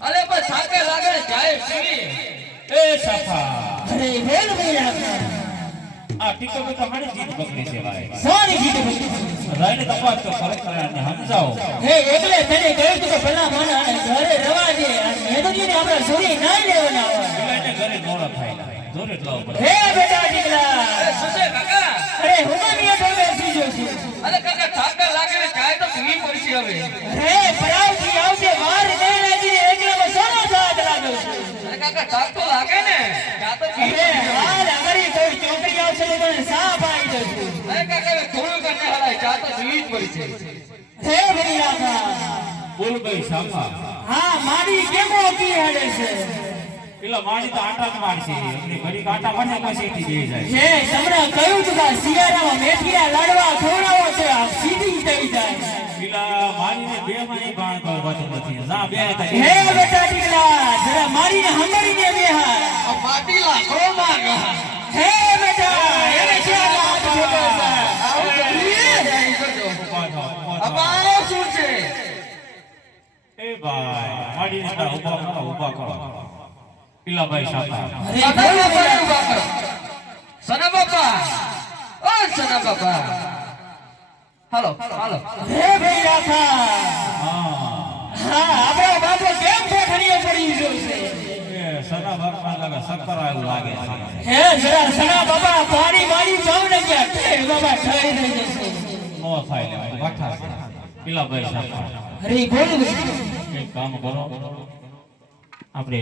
અરે પણ થાકે લાગે જાય સીવી એ સફા અરે વેલ વેલા આ ટીકો તો મારી જીત પકડી છે ભાઈ સારી જીત પકડી રાઈને તપાસ તો ખરેખર આને સમજાવો હે એટલે તને કહ્યું તું કે પેલા મને આને ઘરે રવા દે મેદુજીને આપણે સુરી ના લેવાના આવે એને ઘરે નોળા થાય જોરે લાવ પડે હે બેટા દીકરા અરે સુસે કાકા અરે હુમાનિયા તો બેસી જો છે અરે કાકા થાકે લાગે જાય તો સીવી પડશે હવે હે પરાવથી આવજે વાર દે લાગી એકલામાં સોનો સાથ લાગ્યો છે અરે કાકા થાક તો લાગે ને જા તો હે હાલ અમારી કોઈ ચોકડી આવશે તો તને સાફ આવી જશે અરે કાકા થોડું કરને હલાય જા તો સીવી પડશે હે ભૈયા બોલ ભાઈ સફા હા મારી કેમો કી હડે છે પેલા મારી તો આટા મારશે એમની ઘડી કાટા વળે પછી થી બે જાય હે તમને કહ્યું તું કે શિયાળામાં મેઠિયા લાડવા ખવડાવો તો સીધી થઈ જાય પેલા મારીને બે મારી બાણ કરવાતું નથી જા બે થાય હે બેટા દીકરા જરા મારીને હંગરીને બેહા આ માટીલા ખોમાં હે બેટા એને છે વાત ભેગો અબા શું છે એ ભાઈ મારીને તા ઊભા કરો પેલા ભાઈ સફા સના બાપા ઓ સના બાપા હાલો હાલો હે ભાઈ રાખા હા આપણો બાપો કેમ ઠેઠડીએ પડી ગયો છે એ સના બાપા લાગે સક્કર આવ્યું લાગે છે હે જરા સના બાપા પાણી મારી જાવ ને કે બાબા ઠરી થઈ જશે નો થાય લે વાઠા પેલા ભાઈ સફા અરે બોલ એક કામ કરો આપણે